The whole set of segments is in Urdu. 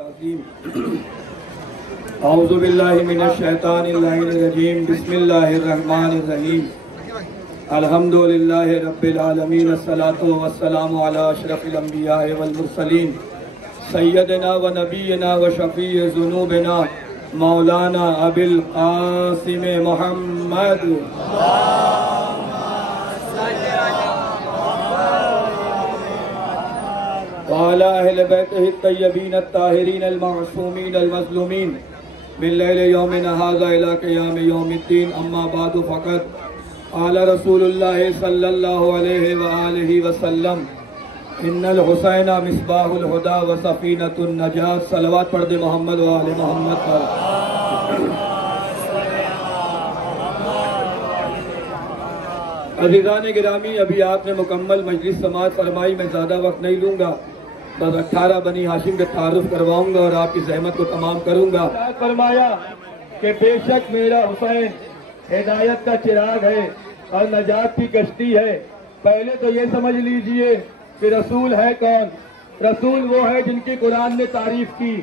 اعوذ باللہ من الشیطان الرجیم بسم اللہ الرحمن الرحیم الحمدللہ رب العالمین الصلاة والسلام علی اشرف الانبیاء والمرسلین سیدنا و نبینا و شفیع ذنوبنا مولانا ابی القاسم محمد وعلى أهل بيته الطيبين الطاهرين المعصومين المظلومين من ليل يومنا هذا إلى قيام يوم الدين أما بعد فقد قال رسول الله صلى الله عليه وآله وسلم إن الحسين مصباح الهدى وسفينة النجاة صلوات پڑھ دے محمد و آل محمد پر۔ عزیزان گرامی، ابھی آپ نے مکمل مجلس سماعت فرمائی، میں زیادہ وقت نہیں لوں گا، بس 18 بنی ہاشم کا تعارف کرواؤں گا اور آپ کی زحمت کو تمام کروں گا۔ فرمایا کہ بے شک میرا حسین ہدایت کا چراغ ہے اور نجات کی کشتی ہے۔ پہلے تو یہ سمجھ لیجئے کہ رسول ہے کون؟ رسول وہ ہے جن کی قرآن نے تعریف کی،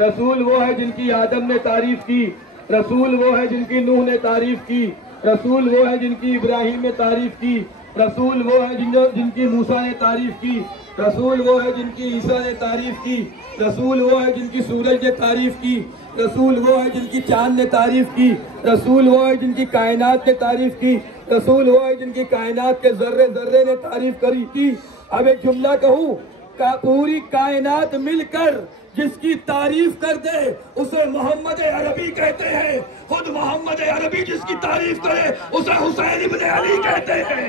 رسول وہ ہے جن کی آدم نے تعریف کی، رسول وہ ہے جن کی نوح نے تعریف کی، رسول وہ ہے جن کی ابراہیم نے تعریف کی، رسول وہ ہے جن کی موسیٰ نے تعریف کی، رسول وہ ہے جن کی عیسیٰ نے تعریف کی، رسول وہ ہے جن کی سورج نے تعریف کی، رسول وہ ہے جن کی چاند نے تعریف کی، رسول وہ ہے جن کی کائنات نے تعریف کی، رسول وہ ہے جن کی کائنات کے ذرے ذرے نے تعریف کری تھی۔ اب ایک جملہ کہوں کہ پوری کائنات مل کر جس کی تعریف کر دے اسے محمد عربی کہتے ہیں، خود محمد عربی جس کی تعریف کرے اسے حسین ابن علی کہتے ہیں،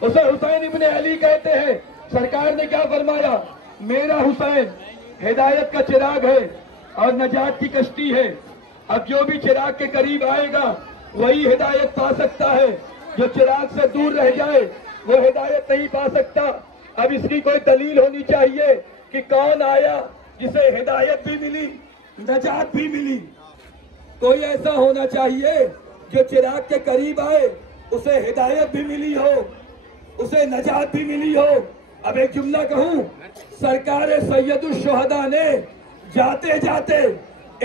اسے حسین ابن علی کہتے ہیں۔ سرکار نے کیا فرمایا؟ میرا حسین ہدایت کا چراغ ہے اور نجات کی کشتی ہے۔ اب جو بھی چراغ کے قریب آئے گا وہی ہدایت پا سکتا ہے، جو چراغ سے دور رہ جائے وہ ہدایت نہیں پا سکتا۔ اب اس کی کوئی دلیل ہونی چاہیے کہ کون آیا جسے ہدایت بھی ملی نجات بھی ملی۔ کوئی ایسا ہونا چاہیے جو چراغ کے قریب آئے اسے ہدایت بھی ملی ہو، اسے نجات بھی ملی ہو۔ اب ایک جملہ کہوں، سرکار سید الشہداء نے جاتے جاتے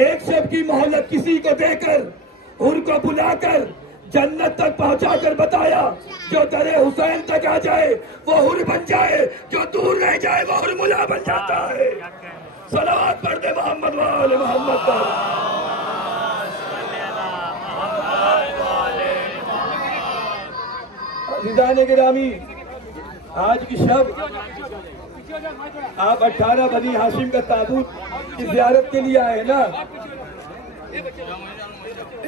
ایک شب کی مہلت کسی کو دے کر حور کو بلا کر جنت تک پہنچا کر بتایا جو در حسین تک آ جائے وہ حور بن جائے، جو دور رہ جائے وہ حور ملا بن جاتا ہے۔ صلوات پڑھ دے محمد و آل محمد پر۔ عزیزان گرامی، آج کی شب آپ 18 بنی ہاشم کا تابوت کی زیارت کے لیے آئے نا۔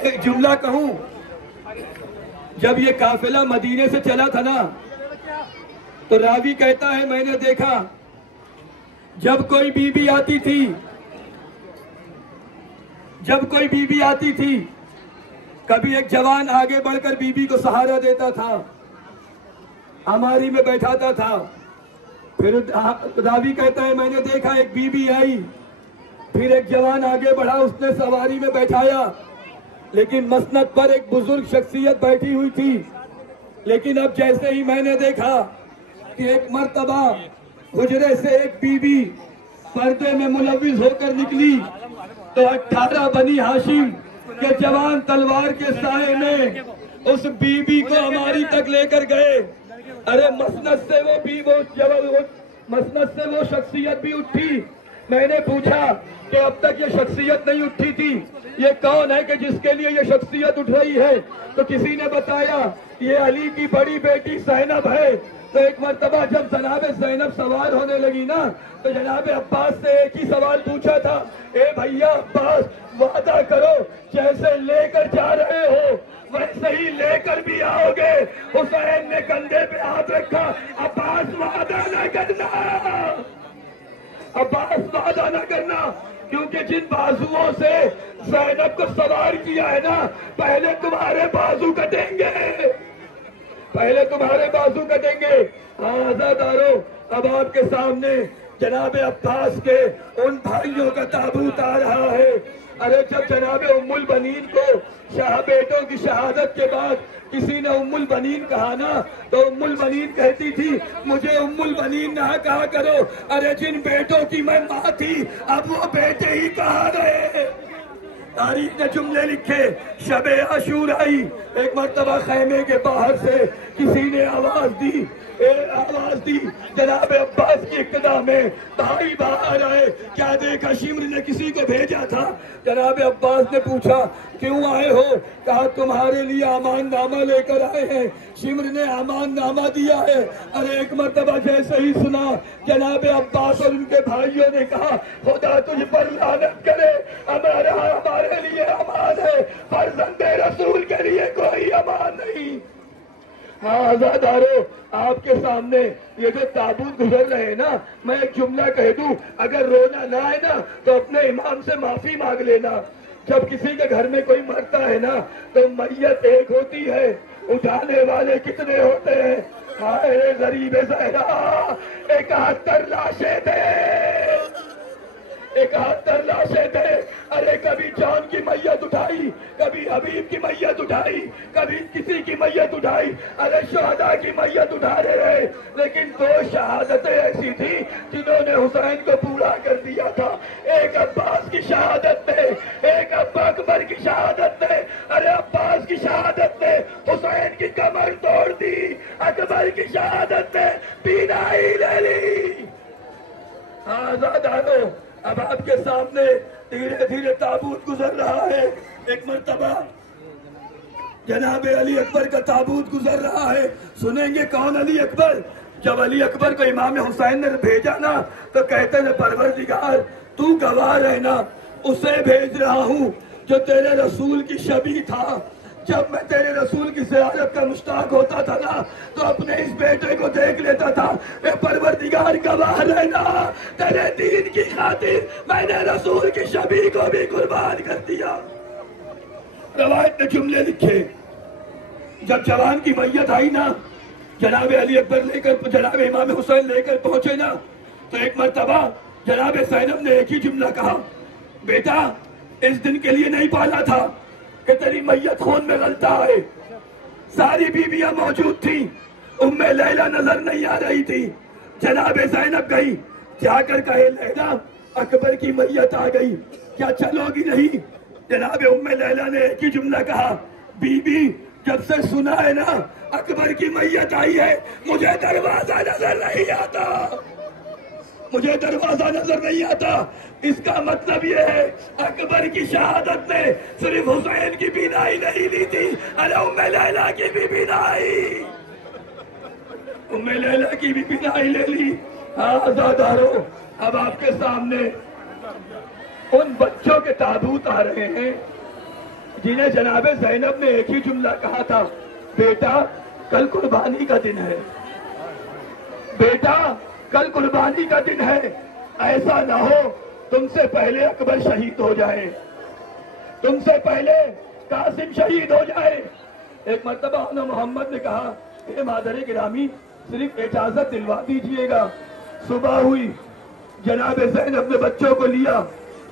ایک جملہ کہوں، جب یہ قافلہ مدینے سے چلا تھا نا تو راوی کہتا ہے میں نے دیکھا جب کوئی بی بی آتی تھی کبھی ایک جوان آگے بڑھ کر بی بی کو سہارا دیتا تھا، ہماری میں بیٹھاتا تھا۔ پھر راوی کہتا ہے میں نے دیکھا ایک بی بی آئی، پھر ایک جوان آگے بڑھا، اس نے سواری میں بیٹھایا، لیکن مسند پر ایک بزرگ شخصیت بیٹھی ہوئی تھی۔ لیکن اب جیسے ہی میں نے دیکھا کہ ایک مرتبہ حجرے سے ایک بی بی پردے میں ملوث ہو کر نکلی تو 18 بنی ہاشم کے جوان تلوار کے سائے میں اس بی بی کو ہماری تک لے کر گئے۔ ارے مسند سے وہ شخصیت بھی اٹھی۔ میں نے پوچھا کہ اب تک یہ شخصیت نہیں اٹھی تھی، یہ کون ہے کہ جس کے لیے یہ شخصیت اٹھ رہی ہے؟ تو کسی نے بتایا یہ علی کی بڑی بیٹی زینب ہے۔ تو ایک مرتبہ جب جناب زینب سوار ہونے لگی نا تو جناب عباس سے ایک ہی سوال پوچھا تھا، اے بھیا عباس وعدہ کرو جیسے لے کر جا رہے ہو ویسے ہی لے کر بھی آؤ گے؟ حسین نے کندھے پہ ہاتھ رکھا، عباس وعدہ نہ کرنا، عباس وعدہ نہ کرنا، کیونکہ جن بازوؤں سے زینب کو سوار کیا ہے نا پہلے تمہارے بازو کٹیں گے، پہلے تمہارے بازو کٹیں گے۔ آزادارو، اب آپ کے سامنے جناب عباس کے ان بھائیوں کا تابوت آ رہا ہے ارے جب جناب ام البنین کو شاہ بیٹوں کی شہادت کے بعد کسی نے ام البنین کہا نا تو ام البنین کہتی تھی مجھے ام البنین نہ کہا کرو، ارے جن بیٹوں کی میں ماں تھی اب وہ بیٹے ہی کہا گئے۔ تاریخ نے جملے لکھے، شب عاشورائی ایک مرتبہ خیمے کے باہر سے کسی نے آواز دی جناب عباس کی اقتدا میں، بھائی باہر آئے، کیا دیکھا شمر نے کسی کو بھیجا تھا؟ جناب عباس نے پوچھا کیوں آئے ہو؟ کہا تمہارے لیے امان نامہ لے کر آئے ہیں۔ شمر نے امان نامہ دیا ہے۔ ارے ایک مرتبہ جیسے ہی سنا جناب عباس اور ان کے بھائیوں نے کہا خدا تجھ پر لعنت کرے، ہمارے لیے امان ہے، فرزند رسول کے لیے کوئی امان نہیں۔ ہاں آزادارو، آپ کے سامنے یہ جو تابوت گزر رہے ہیں نا، میں ایک جملہ کہہ دوں، اگر رونا نہ آئے نا تو اپنے امام سے معافی مانگ لینا۔ جب کسی کے گھر میں کوئی مرتا ہے نا تو میت ایک ہوتی ہے، اٹھانے والے کتنے ہوتے ہیں؟ ہائے غریب زہرا، 71 لاشیں تھے، 71 لاشیں تھے۔ ارے کبھی جان کی میت اٹھائی، کبھی حبیب کی میت اٹھائی، کبھی کسی کی میت اٹھائی، ارے شہداء کی میت اٹھا رہے، لیکن 2 شہادتیں ایسی تھیں جنہوں نے حسین کو پورا کر دیا تھا۔ ایک عباس کی شہادت نے، ایک ابا اکبر کی شہادت نے۔ ارے عباس کی شہادت نے حسین کی کمر توڑ دی، اکبر کی شہادت نے بینائی لے لی۔ آزادانو، اب آپ کے سامنے دھیرے دھیرے تابوت گزر رہا ہے۔ ایک مرتبہ جناب علی اکبر کا تابوت گزر رہا ہے۔ سنیں گے کون علی اکبر؟ جب علی اکبر کو امام حسین نے بھیجا نا تو کہتے ہیں پروردگار تو گواہ رہنا، اسے بھیج رہا ہوں جو تیرے رسول کی شبیہ تھا۔ جب میں تیرے رسول کی زیارت کا مشتاق ہوتا تھا نا تو اپنے اس بیٹے کو دیکھ لیتا تھا۔ اے پروردگار گواہ رہنا، تیرے دین کی خاطر میں نے رسول کی شبیہ کو بھی قربان کر دیا۔ روایت نے جملے لکھے، جب جوان کی میت آئی نا، جناب علی اکبر لے کر جناب امام حسین لے کر پہنچے نا تو ایک مرتبہ جناب زینب نے ایک ہی جملہ کہا، بیٹا اس دن کے لیے نہیں پالا تھا کہ تیری میت خون میں غلطہ ہے۔ ساری بیویاں موجود تھیں، ام لیلہ نظر نہیں آ رہی تھی۔ جناب زینب گئی، جا کر کہے لیلہ اکبر کی میت آ گئی، کیا چلو گی نہیں؟ جناب ام لیلہ نے ایک ہی جملہ کہا، بی بی جب سے سنا ہے نا اکبر کی میت آئی ہے مجھے دروازہ نظر نہیں آتا، مجھے دروازہ نظر نہیں آتا۔ اس کا مطلب یہ ہے اکبر کی شہادت نے صرف حسین کی بینائی نہیں لی تھی، ارے ام لیلہ کی بھی بینائی، ام لیلہ کی بھی بینائی لے لی۔ آزادارو، اب آپ کے سامنے ان بچوں کے تابوت آ رہے ہیں جنہیں جناب زینب نے ایک ہی جملہ کہا تھا، بیٹا کل قربانی کا دن ہے، بیٹا کل قربانی کا دن ہے، ایسا نہ ہو تم سے پہلے اکبر شہید ہو جائے، تم سے پہلے قاسم شہید ہو جائے۔ ایک مرتبہ انہوں محمد نے کہا اے مادر گرامی صرف اجازت دلوا دیجئے گا۔ صبح ہوئی، جناب زینب نے بچوں کو لیا،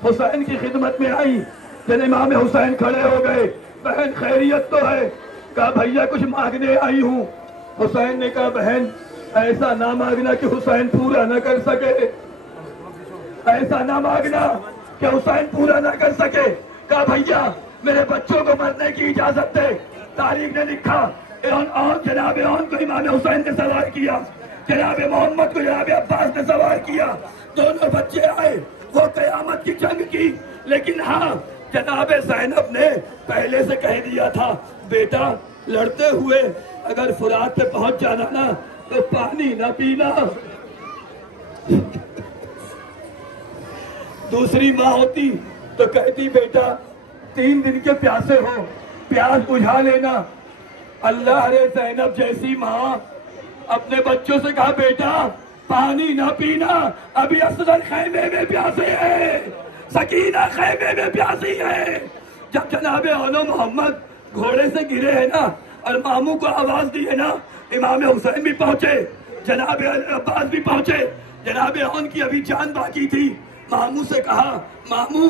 حسین کی خدمت میں آئی، جن امام حسین کھڑے ہو گئے، بہن خیریت تو ہے؟ کہا بھیا کچھ مانگنے آئی ہوں۔ حسین نے کہا بہن ایسا نہ مانگنا کہ حسین پورا نہ کر سکے، ایسا نہ مانگنا کہ حسین پورا نہ کر سکے۔ کہا بھیا میرے بچوں کو مرنے کی اجازت دے۔ تاریخ نے لکھا جناب اون کو امام حسین نے سوار کیا، جناب محمد کو جناب عباس نے سوار کیا، دونوں بچے آئے، وہ قیامت کی جنگ کی، لیکن ہاں جناب زینب نے پہلے سے کہہ دیا تھا بیٹا لڑتے ہوئے اگر فرات پہ پہنچ جانا نا تو پانی نہ پینا۔ دوسری ماں ہوتی تو کہتی بیٹا 3 دن کے پیاسے ہو، پیاس بجھا لینا۔ اللہ رے زینب جیسی ماں اپنے بچوں سے کہا بیٹا پانی نہ پینا، ابھی اسدل خیمے میں پیاسے ہیں، سکینہ خیمے میں پیاسی ہے۔ جب جناب اولو محمد گھوڑے سے گرے ہیں نا اور ماموں کو آواز دی ہے نا، امام حسین بھی پہنچے، جناب عباس بھی پہنچے، جناب اون کی ابھی جان باقی تھی، ماموں سے کہا ماموں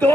2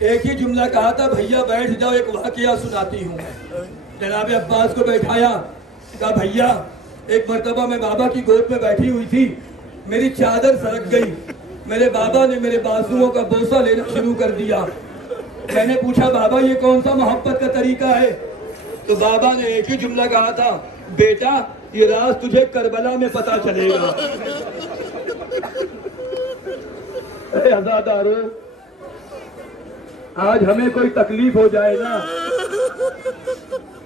ایک ہی جملہ کہا تھا بھیا بیٹھ جاؤ ایک واقعہ سناتی ہوں. جناب عباس کو بیٹھایا, کہا بھیا ایک مرتبہ میں بابا کی گود میں بیٹھی ہوئی تھی, میری چادر سرک گئی, میرے بابا نے میرے بازوؤں کا بوسہ لینا شروع کر دیا. میں نے پوچھا بابا یہ کون سا محبت کا طریقہ ہے؟ تو بابا نے ایک ہی جملہ کہا تھا, بیٹا یہ راز تجھے کربلا میں پتہ چلے گا. اے عزادارو, آج ہمیں کوئی تکلیف ہو جائے نا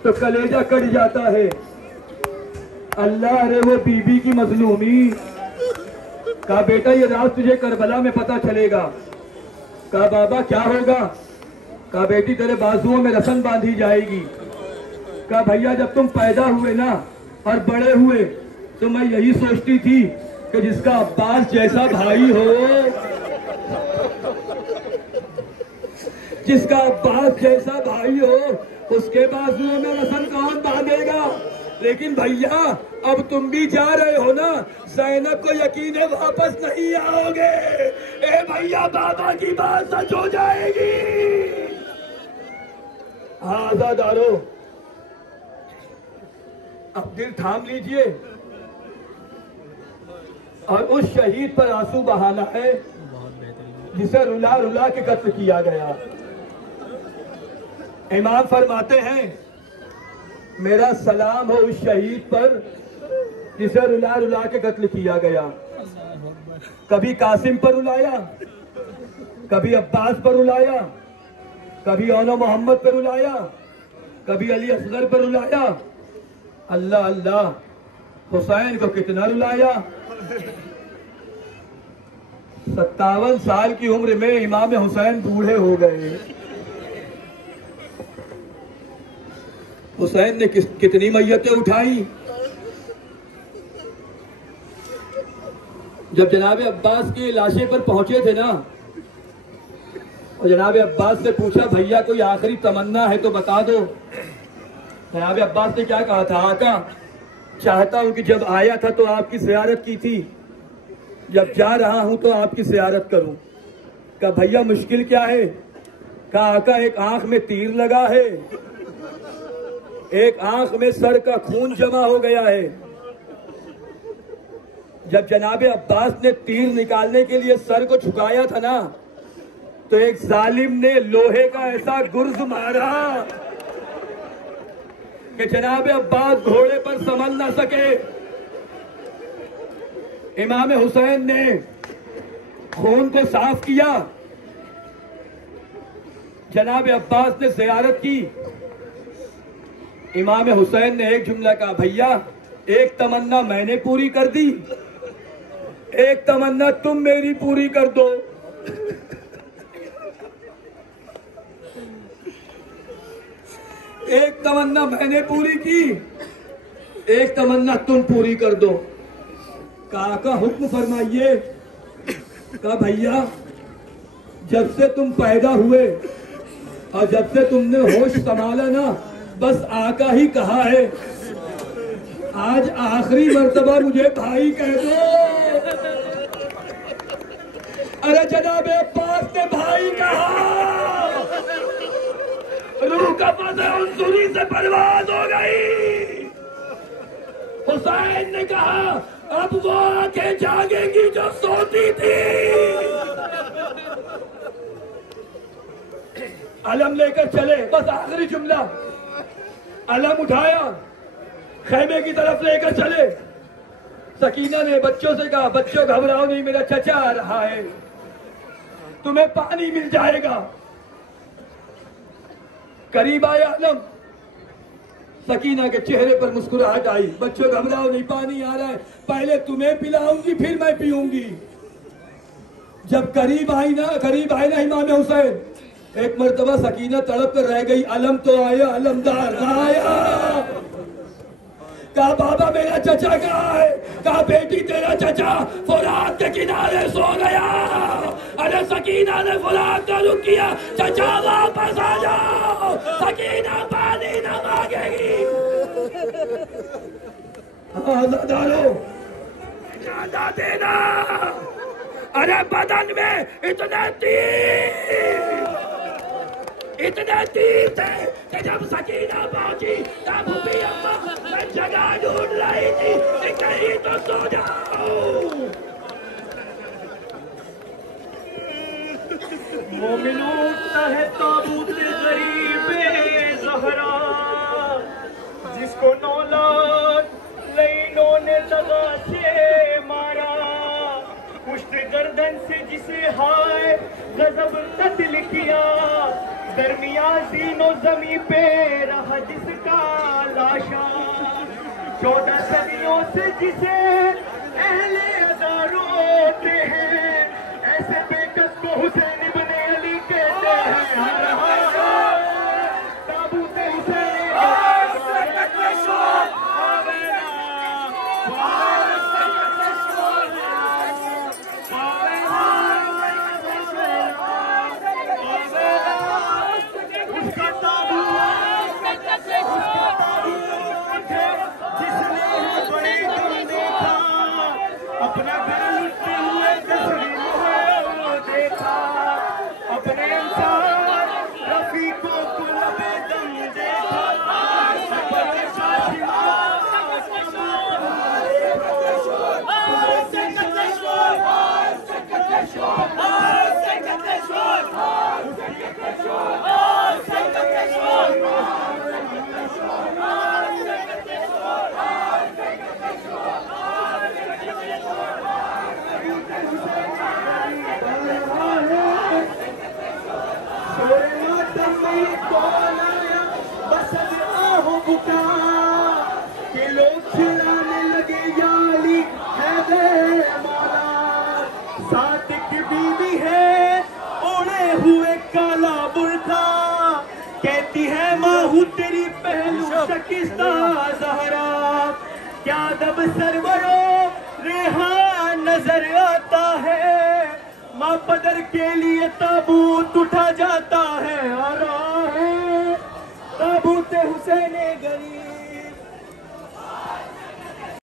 تو کلیجہ کٹ جاتا ہے. اللہ رے وہ بی بی کی مظلومی. کہا بیٹا یہ راز تجھے کربلا میں پتہ چلے گا. کہا بابا کیا ہوگا؟ کہا بیٹی تیرے بازوؤں میں رسن باندھی جائے گی. کہا بھیا جب تم پیدا ہوئے نا اور بڑے ہوئے تو میں یہی سوچتی تھی کہ جس کا عباس جیسا بھائی ہو, جس کا عباس جیسا بھائی ہو اس کے بازوؤں میں رسن کون باندھے گا؟ لیکن بھیا اب تم بھی جا رہے ہو نا, زینب کو یقین ہے واپس نہیں آؤ گے. اے بھیا بابا کی بات سچ ہو جائے گی. ہاں عزادارو, اب دل تھام لیجئے اور اس شہید پر آنسو بہانا ہے جسے رلا رلا کے قتل کیا گیا. امام فرماتے ہیں میرا سلام ہو اس شہید پر جسے رلا رلا کے قتل کیا گیا. کبھی قاسم پر رلایا, کبھی عباس پر رلایا, کبھی اونو محمد پر رلایا, کبھی علی اصغر پر رلایا. اللہ اللہ, حسین کو کتنا رلایا. 57 سال کی عمر میں امام حسین بوڑھے ہو گئے. حسین نے کتنی میتیں اٹھائی. جب جناب عباس کی لاشیں پر پہنچے تھے نا اور جناب عباس سے پوچھا بھیا کوئی آخری تمنا ہے تو بتا دو. جناب عباس نے کیا کہا تھا؟ آقا چاہتا ہوں کہ جب آیا تھا تو آپ کی زیارت کی تھی, جب جا رہا ہوں تو آپ کی زیارت کروں. کہا بھیا مشکل کیا ہے؟ کہا آقا ایک آنکھ میں تیر لگا ہے, ایک آنکھ میں سر کا خون جمع ہو گیا ہے. جب جناب عباس نے تیر نکالنے کے لیے سر کو جھکایا تھا نا تو ایک ظالم نے لوہے کا ایسا گرز مارا کہ جناب عباس گھوڑے پر سنبھل نہ سکے. امام حسین نے خون کو صاف کیا, جناب عباس نے زیارت کی. امام حسین نے ایک جملہ کہا بھیا ایک تمنا میں نے پوری کر دی, ایک تمنا تم میری پوری کر دو. ایک تمنا میں نے پوری کی, ایک تمنا تم پوری کر دو. کہا کا حکم فرمائیے. کہا بھیا جب سے تم پیدا ہوئے اور جب سے تم نے ہوش سنبھالا نا بس آقا ہی کہا ہے, آج آخری مرتبہ مجھے بھائی کہہ دو. ارے جناب عباس نے بھائی کہا, روح کا پس عنصری سے پرواز ہو گئی. حسین نے کہا اب وہ آنکھیں جاگیں گی جو سوتی تھی. علم لے کر چلے, بس آخری جملہ. علم اٹھایا, خیمے کی طرف لے کر چلے. سکینہ نے بچوں سے کہا بچوں گھبراؤ نہیں, میرا چچا آ رہا ہے, تمہیں پانی مل جائے گا. قریب آیا علم, سکینہ کے چہرے پر مسکراہٹ آئی. بچوں گھبراؤ نہیں, پانی آ رہا ہے, پہلے تمہیں پلاؤں گی پھر میں پیوں گی. جب قریب آئی نا امام حسین, ایک مرتبہ سکینہ تڑپ کر رہ گئی. علم تو آیا, علمدار نہ آیا. کہا بابا میرا چچا کہاں ہے؟ کہا بیٹی تیرا چچا فرات کے کنارے سو گیا. ارے سکینہ نے فرات کا رخ کیا, چچا واپس آ جاؤ, سکینہ پانی نہ مانگے گی. آزادارو اجازت دینا, ارے بدن میں اتنے تیر اتنے تیر تھے کہ جب سکینہ پہنچی تب بھی اماں میں جگہ ڈھونڈ رہی تھی کہ کہیں تو سو جاؤں. مومن اٹھتا ہے تابوت غریب زہرا جس کو 9 لاکھ لینوں نے دغا سے مارا. پشت گردن سے جسے ہائے غضب قتل کیا درمیان زین و زمیں پہ رہا جس کا لاشا. 14 صدیوں سے جسے اہل ادا روتے ہیں ایسے بے کس کو حسین ابن علی کہتے ہیں. تابوت حسین اپنا گھر لٹتے ہوئے دسویں محل دیکھا اپنے انسان رفیقوں کو لبے دم دیکھا اپنے کہ لوگ چلانے لگے یا علی حیدر مولا. صادق بیوی ہے اوڑے ہوئے کالا برقع کہتی ہے ماہو تیری پہلو شکستہ زہرا. کیا ادب سرورو ریحان نظر آتا ہے ماں پدر کے لیے تابوت اٹھا جاتا ہے. آ رہا ہے تابوت حسین غریب